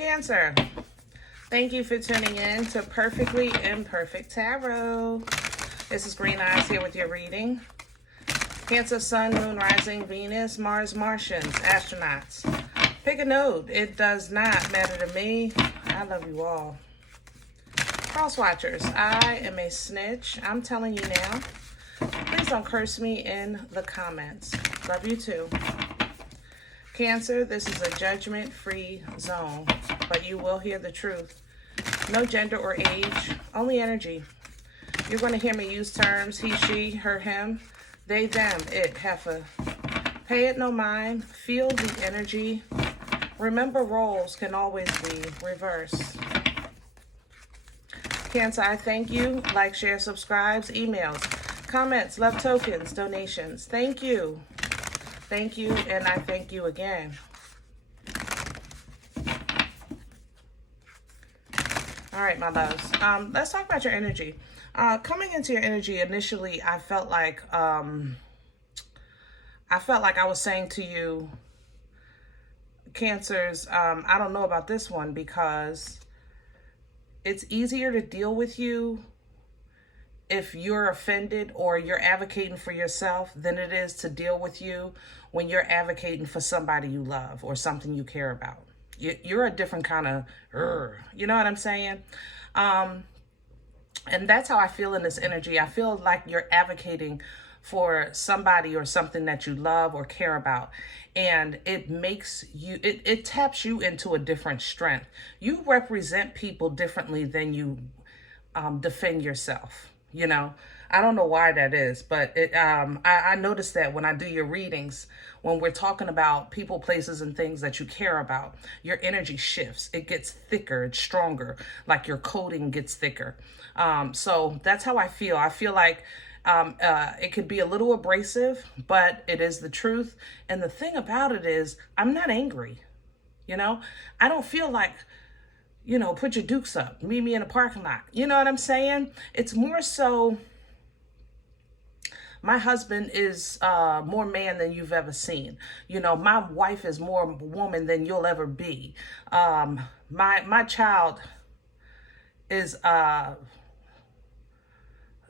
Cancer, thank you for tuning in to Perfectly Imperfect Tarot. This is Green Eyes here with your reading. Cancer, Sun, Moon, Rising, Venus, Mars, Martians, astronauts. Pick a node. It does not matter to me. I love you all. Cross watchers, I am a snitch. I'm telling you now. Please don't curse me in the comments. Love you too. Cancer, this is a judgment-free zone, but you will hear the truth. No gender or age, only energy. You're going to hear me use terms he, she, her, him, they, them, it, heifer. Pay it no mind. Feel the energy. Remember, roles can always be reversed. Cancer, I thank you. Like, share, subscribes, emails, comments, love tokens, donations. Thank you. Thank you, and I thank you again. All right, my loves. Let's talk about your energy. Coming into your energy, initially, I felt like I was saying to you, Cancers, I don't know about this one because it's easier to deal with you if you're offended or you're advocating for yourself than it is to deal with you when you're advocating for somebody you love or something you care about. You're a different kind of, you know what I'm saying? And that's how I feel in this energy. I feel like you're advocating for somebody or something that you love or care about. And it makes you, it taps you into a different strength. You represent people differently than you defend yourself. You know, I don't know why that is, but I noticed that when I do your readings, when we're talking about people, places, and things that you care about, your energy shifts. It gets thicker, it's stronger, like your coating gets thicker. So that's how I feel. I feel like it could be a little abrasive, but it is the truth. And the thing about it is, I'm not angry. You know, I don't feel like, you know, put your dukes up, meet me in a parking lot. You know what I'm saying? It's more so, my husband is more man than you've ever seen. You know, my wife is more woman than you'll ever be. My child is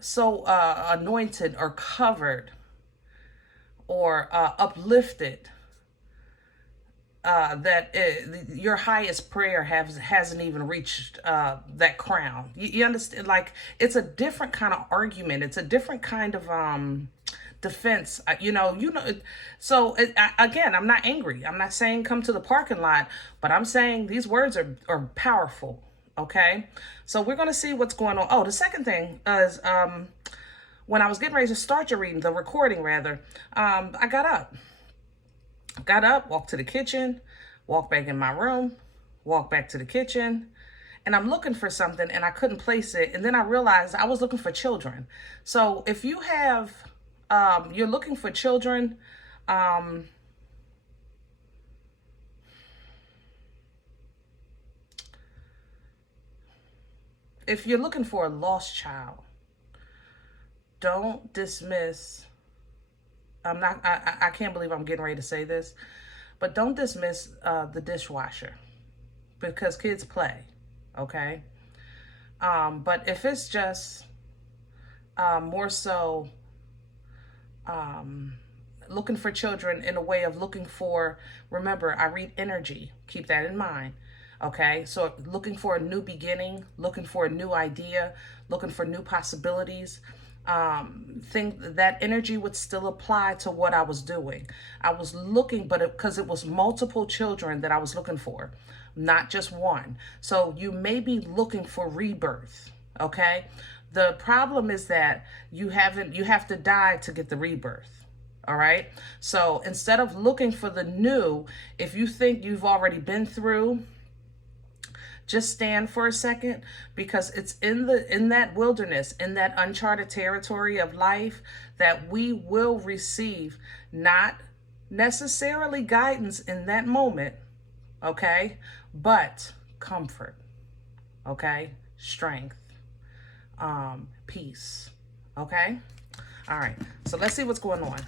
so anointed or covered or uplifted that your highest prayer hasn't even reached that crown. You understand? Like, it's a different kind of argument. It's a different kind of defense. You know. So again, I'm not angry. I'm not saying come to the parking lot, but I'm saying these words are powerful. Okay, so we're gonna see what's going on. Oh, the second thing is when I was getting ready to start your reading, the recording rather, I got up, walked to the kitchen, walked back in my room, walked back to the kitchen, and I'm looking for something and I couldn't place it. And then I realized I was looking for children. So if you have, you're looking for children, if you're looking for a lost child, don't dismiss, I can't believe I'm getting ready to say this, but don't dismiss the dishwasher because kids play, okay? But if it's just more so looking for children in a way of looking for, remember, I read energy, keep that in mind, okay? So looking for a new beginning, looking for a new idea, looking for new possibilities, think that energy would still apply to what I was doing. I was looking, but because it was multiple children that I was looking for, not just one. So you may be looking for rebirth, okay? The problem is that you have to die to get the rebirth, all right? So instead of looking for the new, if you think you've already been through, just stand for a second, because it's in that wilderness, in that uncharted territory of life, that we will receive not necessarily guidance in that moment, okay, but comfort, okay, strength, peace, okay? All right, so let's see what's going on.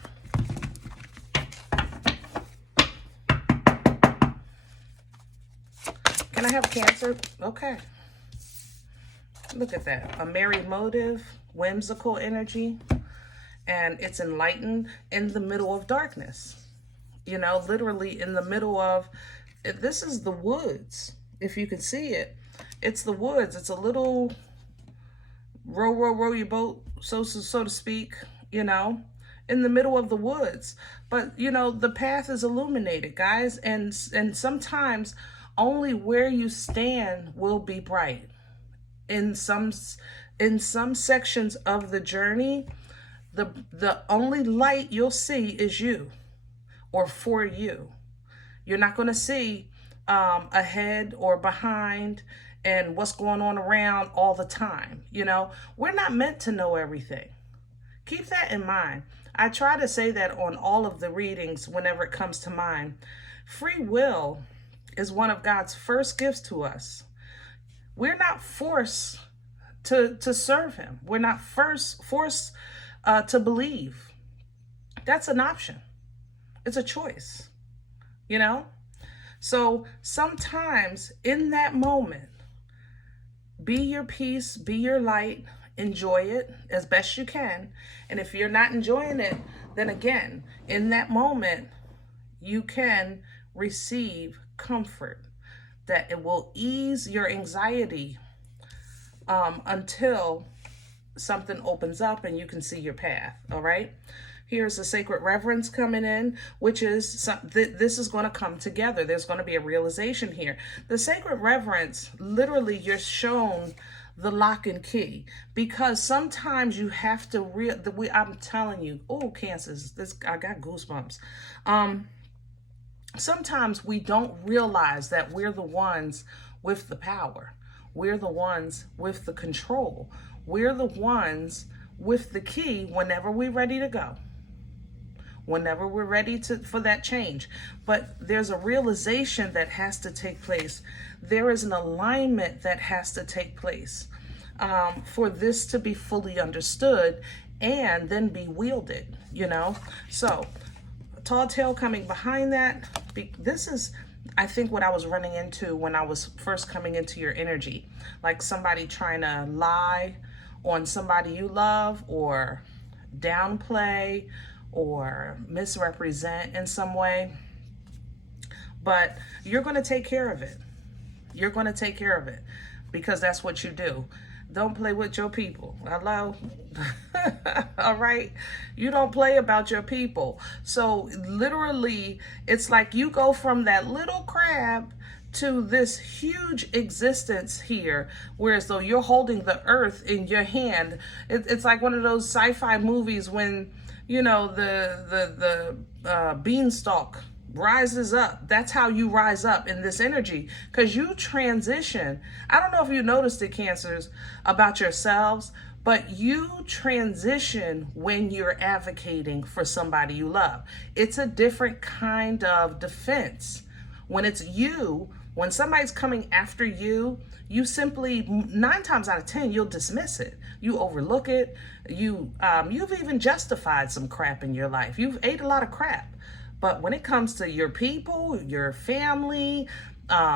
Can I have Cancer? Okay. Look at that. A merry motive, whimsical energy, and it's enlightened in the middle of darkness. You know, literally in the middle of, this is the woods. If you can see it, it's the woods. It's a little row your boat, so to speak, you know, in the middle of the woods. But, you know, the path is illuminated, guys. And sometimes only where you stand will be bright. In some sections of the journey, the only light you'll see is you, or for you. You're not going to see ahead or behind and what's going on around all the time. You know, we're not meant to know everything. Keep that in mind. I try to say that on all of the readings whenever it comes to mine. Free will is one of God's first gifts to us. We're not forced to serve him. We're not forced to believe. That's an option. It's a choice, you know? So sometimes in that moment, be your peace, be your light, enjoy it as best you can. And if you're not enjoying it, then again, in that moment, you can receive comfort, that it will ease your anxiety until something opens up and you can see your path. All right. Here's a sacred reverence coming in, which is this is going to come together. There's going to be a realization here. The sacred reverence, literally, you're shown the lock and key, because sometimes you have to I'm telling you, oh, Cancers, I got goosebumps. Sometimes we don't realize that we're the ones with the power. We're the ones with the control. We're the ones with the key whenever we're ready to go. Whenever we're ready for that change. But there's a realization that has to take place. There is an alignment that has to take place for this to be fully understood and then be wielded, you know? So, tall tale coming behind that. This is, I think, what I was running into when I was first coming into your energy. Like somebody trying to lie on somebody you love, or downplay, or misrepresent in some way. But you're going to take care of it. You're going to take care of it, because that's what you do. Don't play with your people. Hello? All right? You don't play about your people. So literally, it's like you go from that little crab to this huge existence here, whereas though you're holding the earth in your hand. It's like one of those sci-fi movies when, you know, the beanstalk rises up. That's how you rise up in this energy, because you transition. I don't know if you noticed it, Cancers, about yourselves, but you transition when you're advocating for somebody you love. It's a different kind of defense. When it's you, when somebody's coming after you, you simply, 9 times out of 10, you'll dismiss it. You overlook it. You've even justified some crap in your life. You've ate a lot of crap. But when it comes to your people, your family,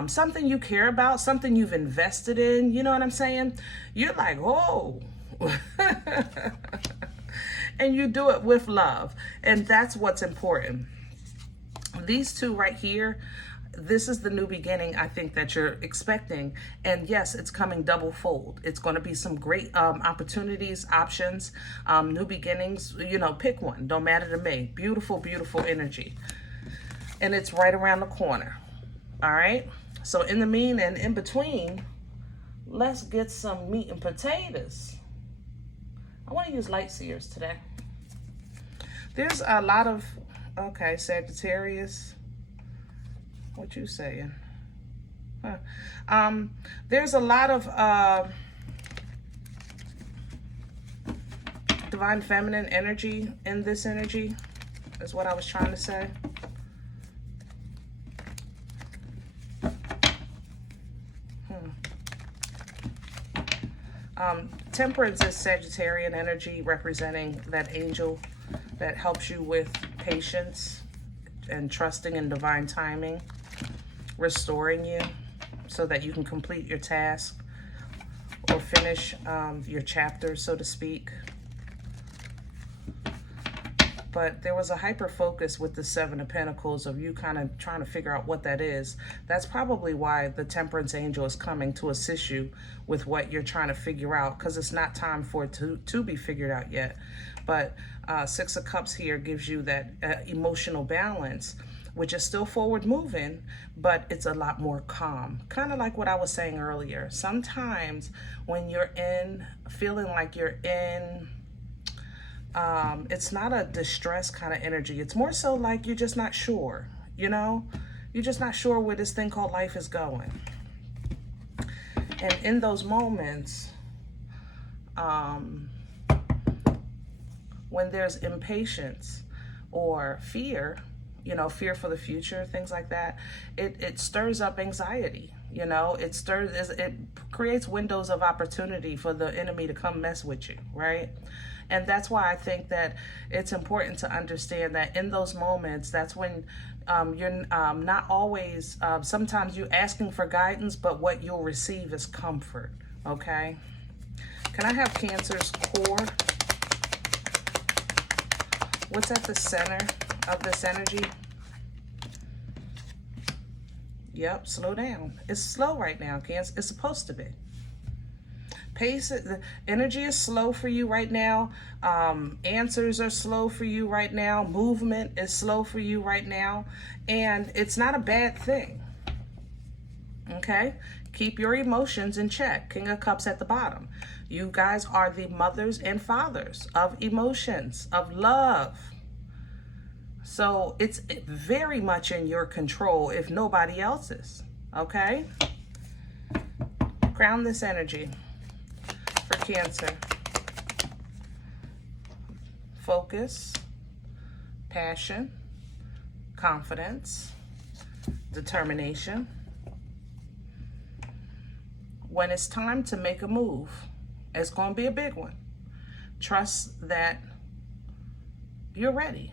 something you care about, something you've invested in, you know what I'm saying? You're like, oh. And you do it with love. And that's what's important. These two right here, this is the new beginning, I think, that you're expecting. And yes, it's coming double fold. It's going to be some great opportunities, options, new beginnings. You know, pick one. Don't matter to me. Beautiful, beautiful energy. And it's right around the corner. All right? So in the mean and in between, let's get some meat and potatoes. I want to use light seers today. There's a lot of, okay, Sagittarius. What you saying? Huh. There's a lot of divine feminine energy in this energy, is what I was trying to say. Temperance is Sagittarian energy, representing that angel that helps you with patience and trusting in divine timing, restoring you. so that you can complete your task or finish your chapter, so to speak. But there was a hyper focus with the Seven of Pentacles of you kind of trying to figure out what that is. That's probably why the Temperance Angel is coming to assist you with what you're trying to figure out, because it's not time for it to be figured out yet. But Six of Cups here gives you that emotional balance, which is still forward moving, but it's a lot more calm. Kind of like what I was saying earlier. Sometimes when you're feeling like you're in, it's not a distress kind of energy. It's more so like you're just not sure, you know? You're just not sure where this thing called life is going. And in those moments, when there's impatience or fear, you know, fear for the future, things like that, it stirs up anxiety. You know, it creates windows of opportunity for the enemy to come mess with you, right? And that's why I think that it's important to understand that in those moments, that's when you're not always, sometimes you're asking for guidance, but what you'll receive is comfort, okay? Can I have Cancer's core? What's at the center of this energy? Yep, slow down. It's slow right now, Cancer. It's supposed to be. Pace, the energy is slow for you right now. Answers are slow for you right now. Movement is slow for you right now. And it's not a bad thing. Okay? Keep your emotions in check. King of Cups at the bottom. You guys are the mothers and fathers of emotions, of love. So it's very much in your control if nobody else's. Okay? Ground this energy. For Cancer, focus, passion, confidence, determination. When it's time to make a move, it's going to be a big one. Trust that you're ready.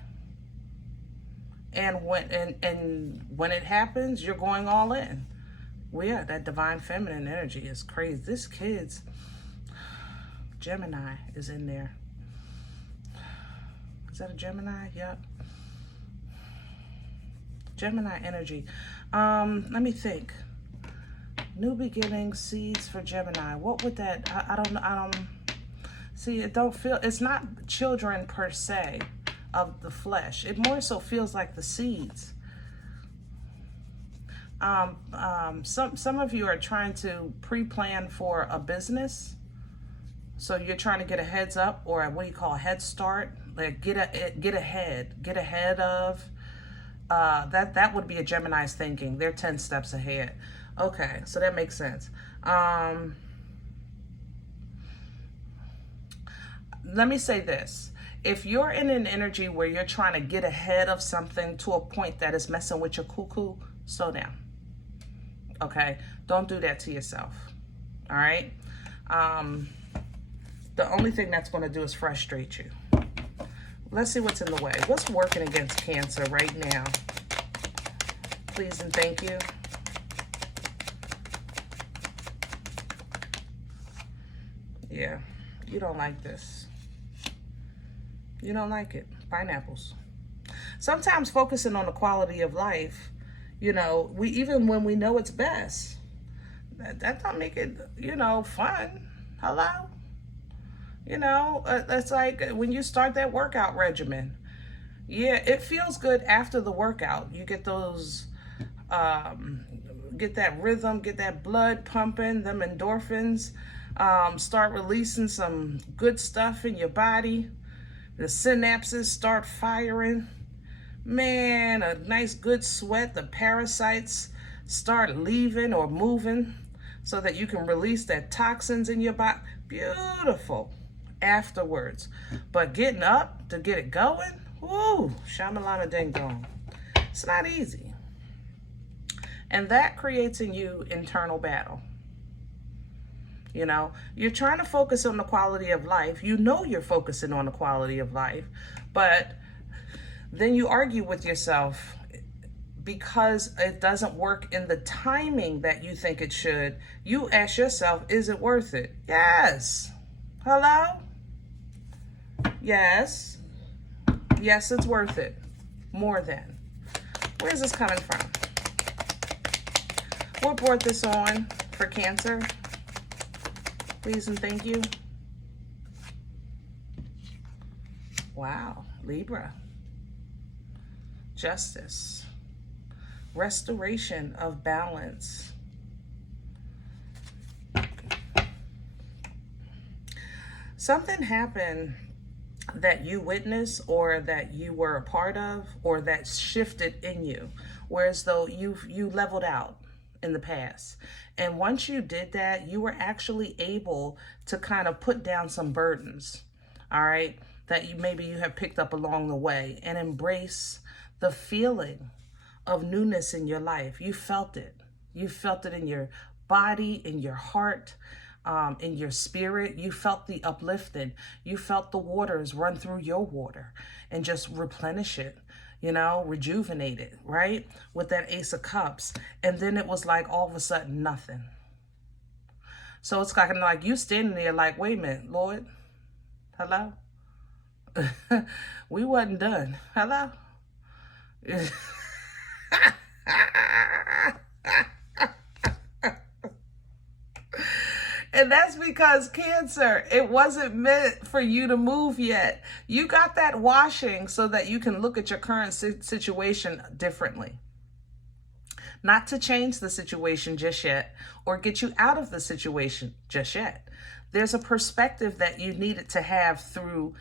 And when it happens, you're going all in. Well, yeah, that divine feminine energy is crazy. This kid's Gemini is in there. Is that a Gemini? Yep. Gemini energy. Let me think. New beginnings, seeds for Gemini. What would that, I don't see, it don't feel, it's not children per se of the flesh. It more so feels like the seeds. Some of you are trying to pre-plan for a business. So you're trying to get a heads up, or what do you call a head start? Like get ahead of. That would be a Gemini's thinking. They're 10 steps ahead. Okay, so that makes sense. Let me say this. If you're in an energy where you're trying to get ahead of something to a point that is messing with your cuckoo, slow down. Okay? Don't do that to yourself. All right? The only thing that's going to do is frustrate you. Let's see what's in the way. What's working against Cancer right now? Please and thank you. Yeah, you don't like this. You don't like it. Pineapples. Sometimes focusing on the quality of life, you know, even when we know it's best, that don't make it, you know, fun. Hello? You know, it's like when you start that workout regimen. Yeah, it feels good after the workout. You get those, get that rhythm, get that blood pumping, them endorphins, start releasing some good stuff in your body. The synapses start firing. Man, a nice good sweat. The parasites start leaving or moving so that you can release that toxins in your body. Beautiful. Afterwards. But getting up to get it going, woo, shamalama ding dong. It's not easy. And that creates in you internal battle. You know, you're trying to focus on the quality of life. You know you're focusing on the quality of life, but then you argue with yourself because it doesn't work in the timing that you think it should, you ask yourself, is it worth it? Yes. Hello? Yes. Yes, it's worth it. More than. Where's this coming from? What brought this on for Cancer? Please and thank you. Wow. Libra. Justice. Restoration of balance. Something happened that you witnessed or that you were a part of or that shifted in you, whereas though you leveled out in the past. And once you did that, you were actually able to kind of put down some burdens, all right, that maybe you have picked up along the way, and embrace the feeling of newness in your life. You felt it. You felt it in your body, in your heart, in your spirit. You felt the uplifting. You felt the waters run through your water and just replenish it, rejuvenate it, right? With that Ace of Cups. And then it was like all of a sudden nothing. So it's kind of like you standing there like, wait a minute, Lord, hello? We wasn't done. Hello? And that's because Cancer, it wasn't meant for you to move yet. You got that washing so that you can look at your current situation differently. Not to change the situation just yet or get you out of the situation just yet. There's a perspective that you needed to have through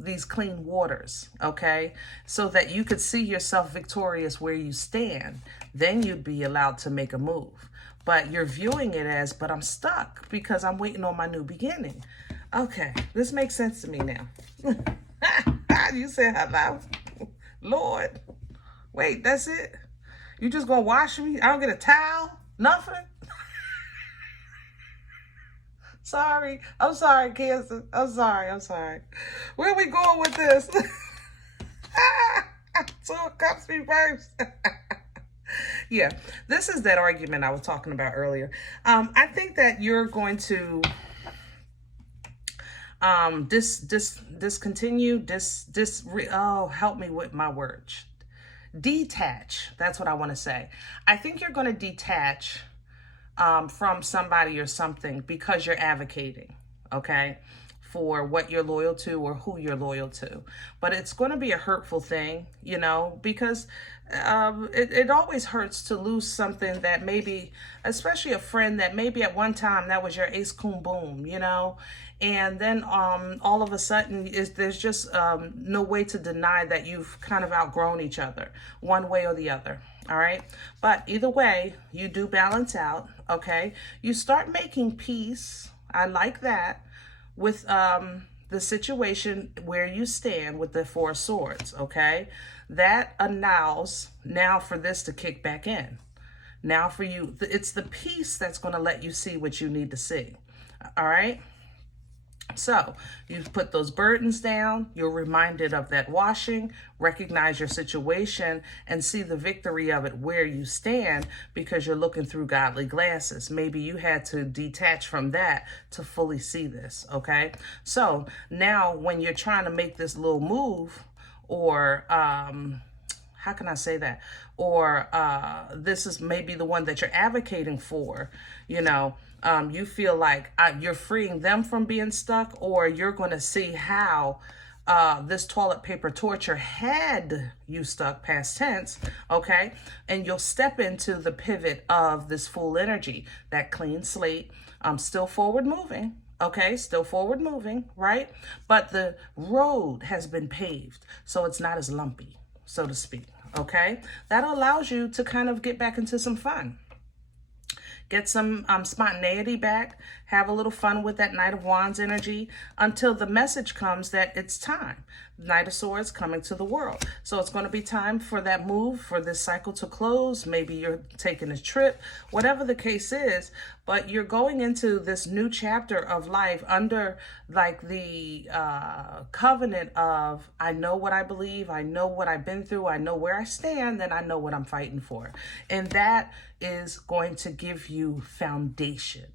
these clean waters, okay? So that you could see yourself victorious where you stand. Then you'd be allowed to make a move. But you're viewing it as, but I'm stuck because I'm waiting on my new beginning. Okay, this makes sense to me now. You said hello? Lord, wait, that's it? You just gonna wash me? I don't get a towel? Nothing? Sorry. I'm sorry, Cancer. I'm sorry. Where are we going with this? So it comes me first. Yeah, this is that argument I was talking about earlier. I think that you're going to discontinue, help me with my words. Detach. That's what I want to say. I think you're going to detach from somebody or something because you're advocating, okay, for what you're loyal to or who you're loyal to. But it's going to be a hurtful thing, because it always hurts to lose something that maybe, especially a friend that maybe at one time that was your ace coon boom, and then all of a sudden there's just no way to deny that you've kind of outgrown each other one way or the other. All right. But either way, you do balance out. Okay. You start making peace. I like that with the situation where you stand with the Four of Swords. Okay. That allows now for this to kick back in. Now for you, it's the peace that's going to let you see what you need to see. All right. So you put those burdens down, you're reminded of that washing, recognize your situation, and see the victory of it where you stand because you're looking through godly glasses. Maybe you had to detach from that to fully see this, okay? So now when you're trying to make this little move, or how can I say that? Or this is maybe the one that you're advocating for, you feel like you're freeing them from being stuck, or you're going to see how this toilet paper torture had you stuck, past tense, okay? And you'll step into the pivot of this full energy, that clean slate, still forward moving, okay? Still forward moving, right? But the road has been paved, so it's not as lumpy, so to speak, okay? That allows you to kind of get back into some fun. Get some spontaneity back. Have a little fun with that Knight of Wands energy until the message comes that it's time. Knight of Swords coming to the world. So it's going to be time for that move, for this cycle to close. Maybe you're taking a trip, whatever the case is, but you're going into this new chapter of life under like the covenant of, I know what I believe, I know what I've been through, I know where I stand, and I know what I'm fighting for. And that is going to give you foundation.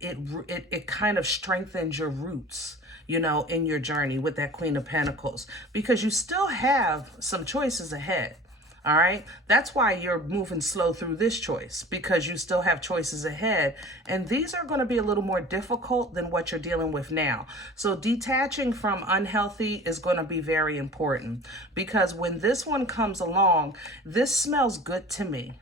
It kind of strengthens your roots, you know, in your journey with that Queen of Pentacles, because you still have some choices ahead. All right. That's why you're moving slow through this choice, because you still have choices ahead. And these are going to be a little more difficult than what you're dealing with now. So detaching from unhealthy is going to be very important, because when this one comes along, this smells good to me.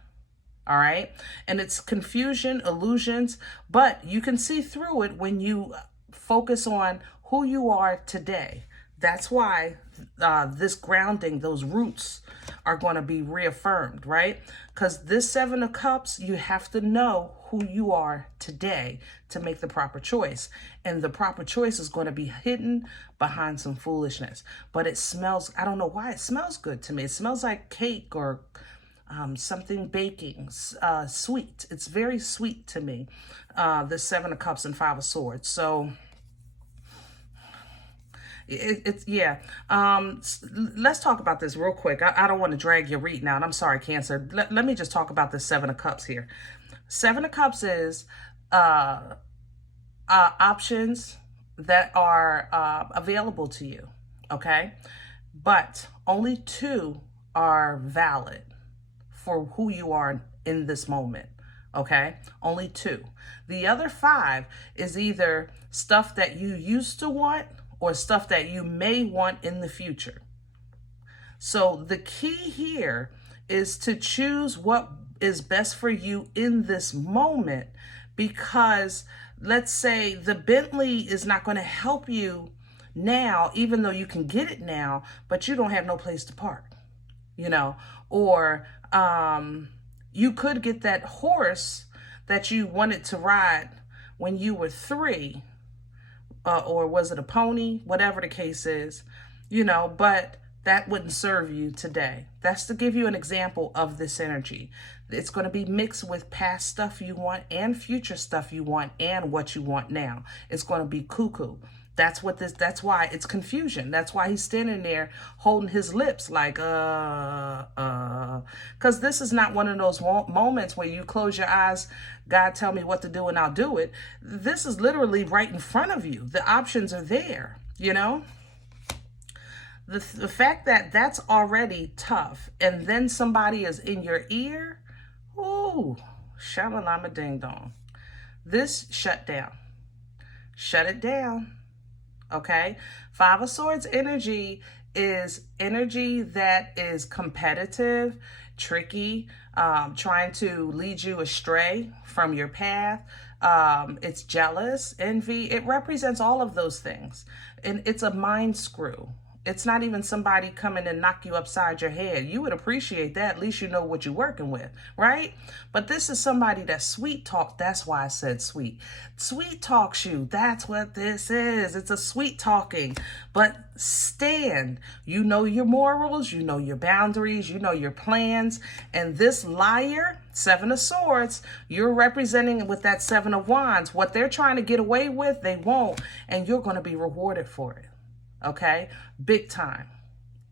All right. And it's confusion, illusions, but you can see through it when you focus on who you are today. That's why this grounding, those roots are going to be reaffirmed, right? Because this Seven of Cups, you have to know who you are today to make the proper choice. And the proper choice is going to be hidden behind some foolishness. But it smells, I don't know why it smells good to me. It smells like cake or something baking, sweet. It's very sweet to me, the Seven of Cups and Five of Swords. So yeah. Let's talk about this real quick. I don't want to drag your reading out. I'm sorry, Cancer. Let me just talk about this Seven of Cups here. Seven of Cups is options that are available to you, okay? But only two are valid for who you are in this moment, okay? Only two. The other five is either stuff that you used to want or stuff that you may want in the future. So the key here is to choose what is best for you in this moment, because let's say the Bentley is not going to help you now, even though you can get it now, but you don't have no place to park, you know, or you could get that horse that you wanted to ride when you were 3, or was it a pony? Whatever the case is, you know, but that wouldn't serve you today. That's to give you an example of this energy. It's going to be mixed with past stuff you want and future stuff you want and what you want now. It's going to be cuckoo. That's why it's confusion. That's why he's standing there holding his lips like, because this is not one of those moments where you close your eyes, God tell me what to do and I'll do it. This is literally right in front of you. The options are there, you know? The fact that that's already tough, and then somebody is in your ear, ooh, shamalama ding dong. This shut down. Shut it down. Okay, Five of Swords energy is energy that is competitive, tricky, trying to lead you astray from your path. It's jealous, envy. It represents all of those things. And it's a mind screw. It's not even somebody coming and knock you upside your head. You would appreciate that. At least you know what you're working with, right? But this is somebody that sweet talk. That's why I said sweet. Sweet talks you. That's what this is. It's a sweet talking. But stand. You know your morals. You know your boundaries. You know your plans. And this liar, Seven of Swords, you're representing with that Seven of Wands. What they're trying to get away with, they won't. And you're going to be rewarded for it. Okay, big time,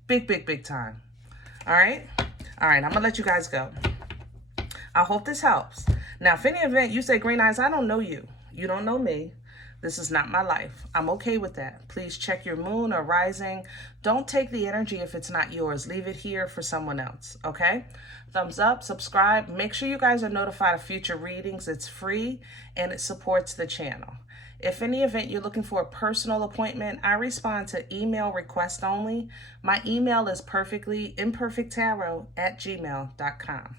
big time. All right, I'm gonna let you guys go. I hope this helps. Now, if any event you say, Green Eyes, I don't know you, you don't know me, this is not my life, I'm okay with that. Please check your moon or rising. Don't take the energy if it's not yours. Leave it here for someone else. Okay, thumbs up, subscribe. Make sure you guys are notified of future readings. It's free and it supports the channel. If any event you're looking for a personal appointment, I respond to email request only. My email is perfectlyimperfecttarot@gmail.com.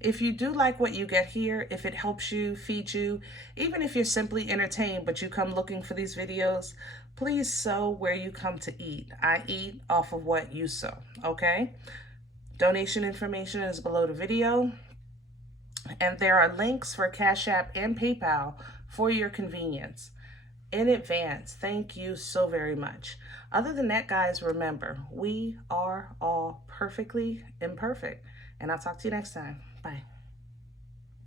If you do like what you get here, if it helps you, feeds you, even if you're simply entertained but you come looking for these videos, please sow where you come to eat. I eat off of what you sow, okay? Donation information is below the video. And there are links for Cash App and PayPal for your convenience. In advance, thank you so very much. Other than that, guys, remember, we are all perfectly imperfect. And I'll talk to you next time. Bye.